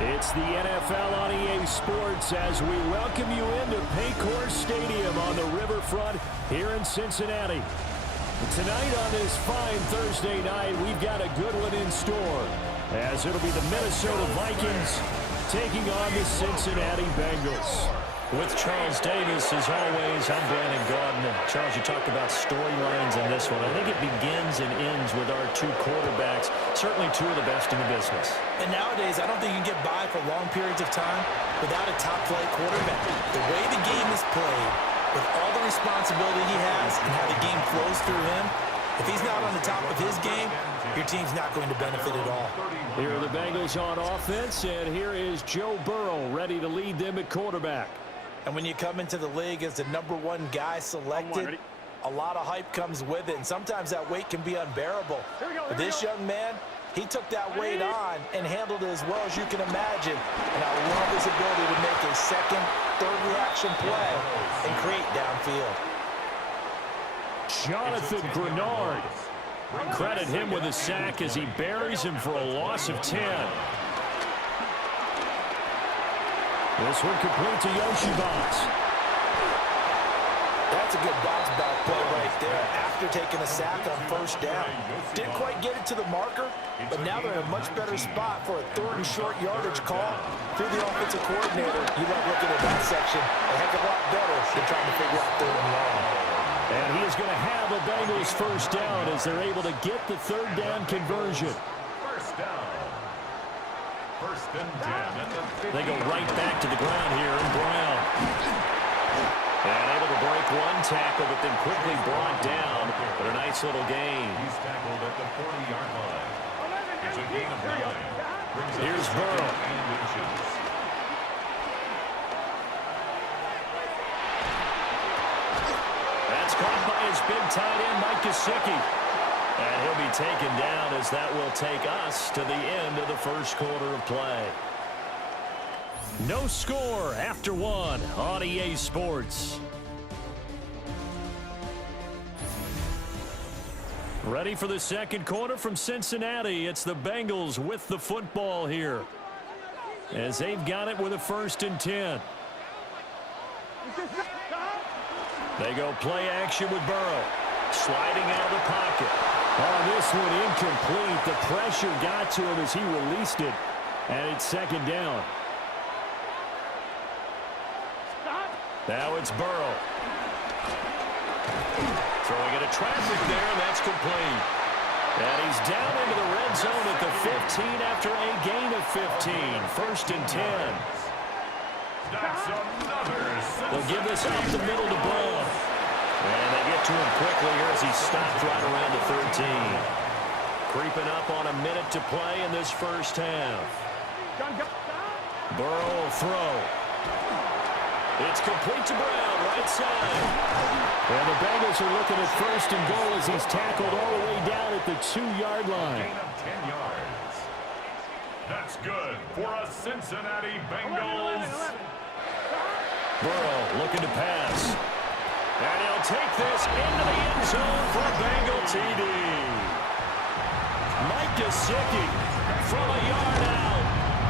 It's the NFL on EA Sports as we welcome you into Paycor Stadium on the riverfront here in Cincinnati. Tonight on this fine Thursday night, we've got a good one in store, as it'll be the Minnesota Vikings taking on the Cincinnati Bengals. With Charles Davis, as always, I'm Brandon Gaudin. Charles, you talked about storylines in this one. I think it begins and ends with our two quarterbacks, certainly two of the best in the business. And nowadays, I don't think you can get by for long periods of time without a top-flight quarterback. The way the game is played, with all the responsibility he has and how the game flows through him, if he's not on the top of his game, your team's not going to benefit at all. Here are the Bengals on offense, and here is Joe Burrow ready to lead them at quarterback. And when you come into the league as the #1 guy selected, a lot of hype comes with it, and sometimes that weight can be unbearable. But this young man, he took that weight on and handled it as well as you can imagine. And I love his ability to make a second, third reaction play and create downfield. Jonathan Grenard. Credit him with a sack as he buries him for a loss of 10. This one complete to Yoshibas. That's a good bounce-back play right there after taking a sack on first down. Didn't quite get it to the marker, but now they're in a much better spot for a third and short yardage call. Through the offensive coordinator, you love looking at that section a heck of a lot better than trying to figure out third and long. And he is going to have a Bengals first down as they're able to get the third down conversion. First down. First and 10. They go right back to the ground here in Brown. And able to break one tackle, but then quickly brought down. But a nice little gain. He's tackled at the 40-yard line. It's a gain of 9. Here's Burrow. That's caught by his big tight end, Mike Gesicki. And he'll be taken down as that will take us to the end of the first quarter of play. No score after one on EA Sports. Ready for the second quarter from Cincinnati. It's the Bengals with the football here, as they've got it with a 1st and 10. They go play action with Burrow. Sliding out of the pocket. Oh, this one incomplete. The pressure got to him as he released it. And it's 2nd down. Now it's Burrow. Throwing into traffic there, and that's complete. And he's down into the red zone at the 15 after a gain of 15. 1st and 10. They'll give this up the middle to Brown. And they get to him quickly here as he stopped right around the 13. Creeping up on a minute to play in this first half. Burrow will throw. It's complete to Brown, right side. And the Bengals are looking at 1st and goal as he's tackled all the way down at the 2-yard line. Gain of 10 yards. That's good for a Cincinnati Bengals. Burrow looking to pass. And he'll take this into the end zone for a Bengal TD. Mike Gesicki from a yard out.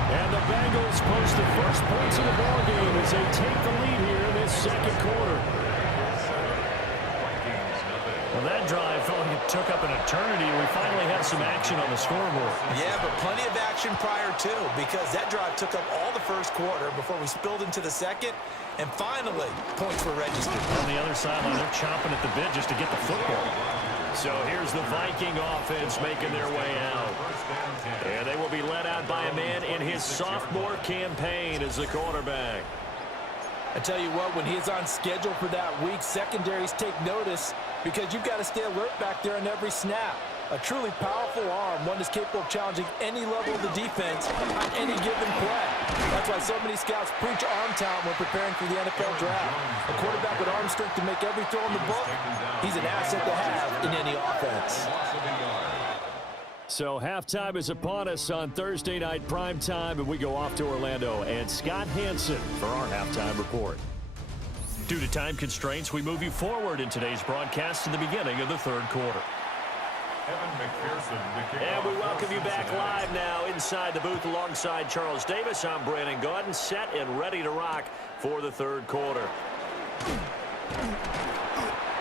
And the Bengals post the first points of the ballgame as they take the lead here in this second quarter. Well, that drive felt like it took up an eternity. We finally had some action on the scoreboard. Yeah, but plenty of action prior to, because that drive took up all the first quarter before we spilled into the second. And finally, points were registered. On the other sideline, they're chomping at the bit just to get the football. So here's the Viking offense making their way out. And they will be led out by a man in his sophomore campaign as the quarterback. I tell you what, when he is on schedule for that week, secondaries take notice because you've got to stay alert back there on every snap. A truly powerful arm, one that's capable of challenging any level of the defense on any given play. That's why so many scouts preach arm talent when preparing for the NFL draft. A quarterback with arm strength to make every throw in the book, he's an asset to have in any offense. So halftime is upon us on Thursday night primetime, and we go off to Orlando and Scott Hansen for our halftime report. Due to time constraints, we move you forward in today's broadcast to the beginning of the third quarter. And we welcome you back live now inside the booth alongside Charles Davis. I'm Brandon Gaudin, set and ready to rock for the third quarter.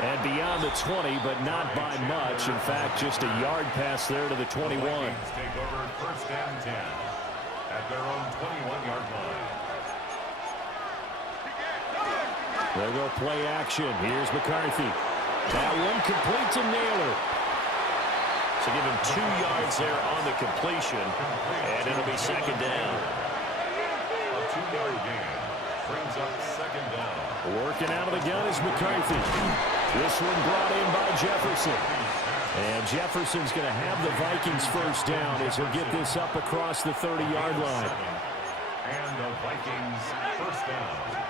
And beyond the 20, but not by much. In fact, just a yard pass there to the 21. Vikings take over first and 10 at their own 21-yard line. They'll go play action. Here's McCarthy. That one complete to Naylor. So give him 2 yards there on the completion, and it'll be second down. A 2-yard gain brings up second down. Working out of the gun is McCarthy. This one brought in by Jefferson. And Jefferson's going to have the Vikings first down as he'll get this up across the 30-yard line. And the Vikings first down.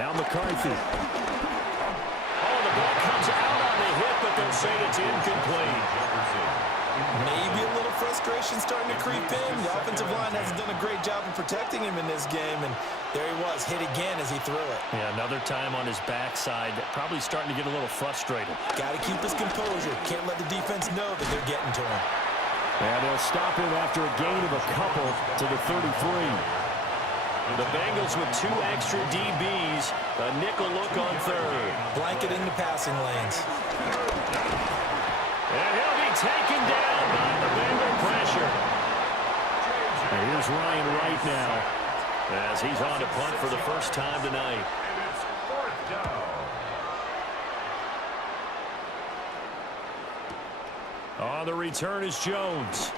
Now McCarthy. Oh, the ball comes out on the hit, but they'll say it's incomplete. Maybe a little frustration starting to creep in. The offensive line hasn't done a great job of protecting him in this game, and there he was, hit again as he threw it. Yeah, another time on his backside, probably starting to get a little frustrated. Got to keep his composure. Can't let the defense know that they're getting to him. And they'll stop him after a gain of a couple to the 33. The Bengals with 2 extra DBs, a nickel look on third. Blanket in the passing lanes. And he'll be taken down by the Bengal pressure. And here's Ryan Wright now as he's on to punt for the first time tonight. And it's fourth down. On the return is Jones.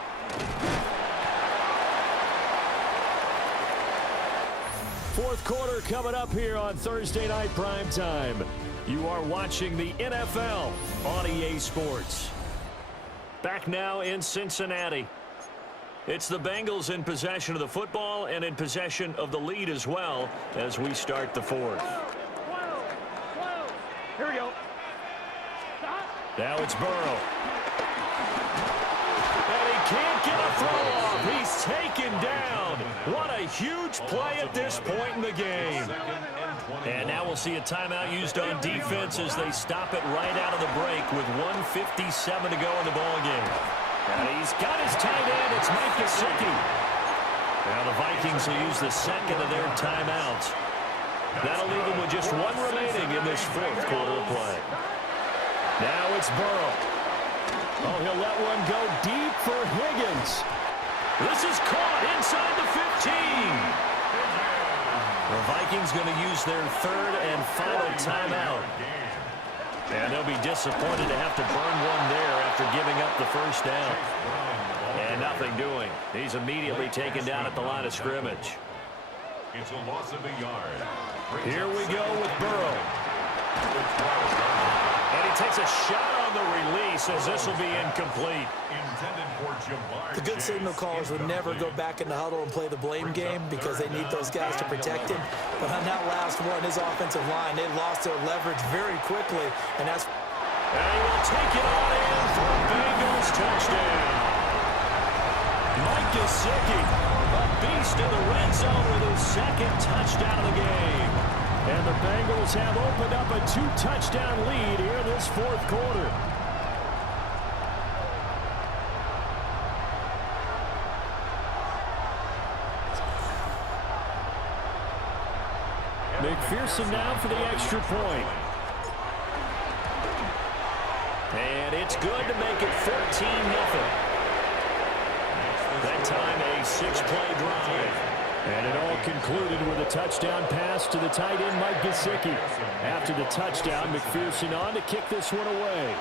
Fourth quarter coming up here on Thursday Night Primetime. You are watching the NFL on EA Sports. Back now in Cincinnati. It's the Bengals in possession of the football and in possession of the lead as well as we start the fourth. Here we go. Now it's Burrow. And he can't get a throw off. He's taken down. What a huge play at this point in the game. And now we'll see a timeout used on defense as they stop it right out of the break with 1:57 to go in the ballgame. And he's got his tight end. It's Mike Gesicki. Now the Vikings will use the second of their timeouts. That'll leave them with just 1 remaining in this fourth quarter of play. Now it's Burrow. Oh, he'll let one go deep for Higgins. This is caught inside the 15. The Vikings going to use their third and final timeout. And they'll be disappointed to have to burn one there after giving up the first down. And nothing doing. He's immediately taken down at the line of scrimmage. It's a loss of a yard. Here we go with Burrow. And he takes a shot on the release as this will be incomplete. The good signal callers would never go back in the huddle and play the blame game because they need those guys to protect him. But on that last one, his offensive line, they lost their leverage very quickly. And that's... And he will take it on in for a Bengals touchdown. Mike Gesicki, a beast in the red zone with his second touchdown of the game. And the Bengals have opened up a 2-touchdown lead here this fourth quarter. McPherson now for the extra point. And it's good to make it 14-0. That time a 6-play drive. And it all concluded with a touchdown pass to the tight end Mike Gesicki. After the touchdown, McPherson on to kick this one away.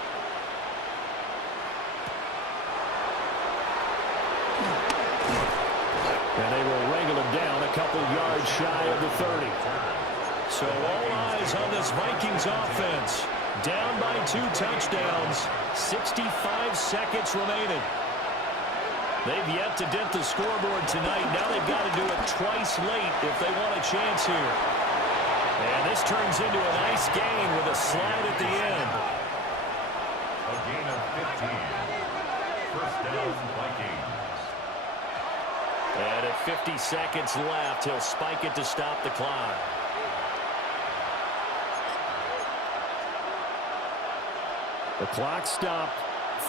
And they will wrangle him down a couple yards shy of the 30. So all eyes on this Vikings offense. Down by 2 touchdowns. 65 seconds remaining. They've yet to dent the scoreboard tonight. Now they've got to do it twice late if they want a chance here. And this turns into a nice gain with a slide at the end. A gain of 15. First down, Vikings. And at 50 seconds left, he'll spike it to stop the clock. The clock stopped.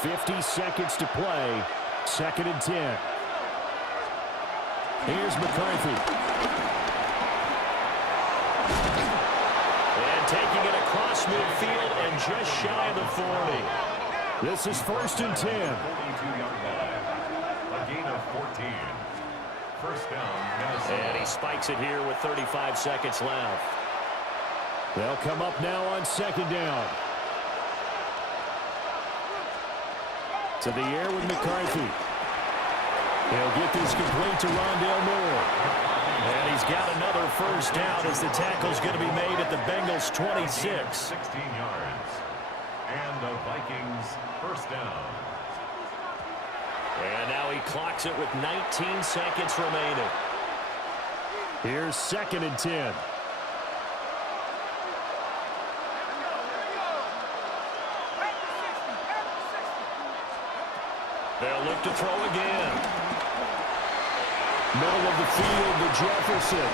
50 seconds to play. 2nd and 10. Here's McCarthy. And taking it across midfield and just shy of the 40. This is 1st and 10. 42-yard line. A gain of 14. First down, Minnesota. And he spikes it here with 35 seconds left. They'll come up now on 2nd down. To the air with McCarthy. He'll get this complete to Rondale Moore. And he's got another first down as the tackle's going to be made at the Bengals' 26. 16 yards. And the Vikings first down. And now he clocks it with 19 seconds remaining. Here's 2nd and 10. They'll look to throw again. Middle of the field to Jefferson.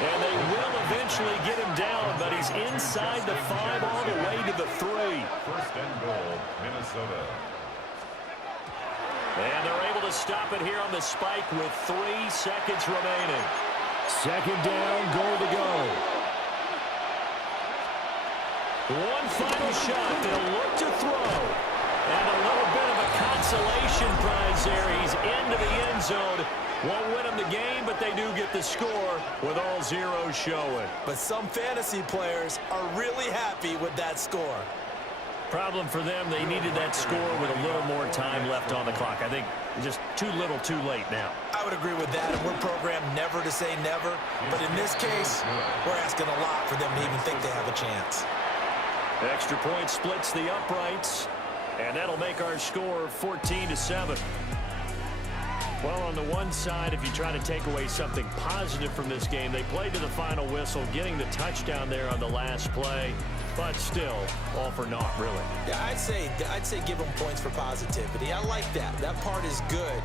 And they will eventually get him down, but he's inside the 5 all the way to the 3. First and goal, Minnesota. And they're able to stop it here on the spike with 3 seconds remaining. 2nd down, goal to go. One final shot. They'll look to throw. And a little bit of a consolation prize there. He's into the end zone. Won't win them the game, but they do get the score with all zeros showing. But some fantasy players are really happy with that score. Problem for them, they needed that score with a little more time left on the clock. I think just too little too late now. I would agree with that, and we're programmed never to say never. But in this case, we're asking a lot for them to even think they have a chance. Extra point splits the uprights, and that'll make our score 14-7. Well, on the one side, if you try to take away something positive from this game, they played to the final whistle, getting the touchdown there on the last play. But still, all for naught, really. Yeah, I'd say give them points for positivity. I like that. That part is good.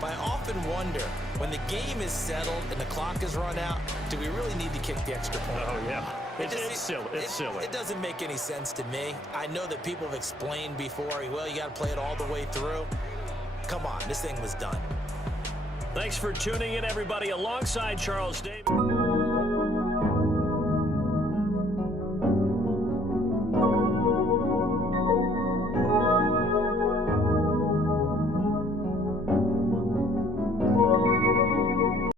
But I often wonder, when the game is settled and the clock is run out, do we really need to kick the extra point? Oh, yeah. It's silly. It's silly. It doesn't make any sense to me. I know that people have explained before, well, you got to play it all the way through. Come on, this thing was done. Thanks for tuning in, everybody, alongside Charles Davis.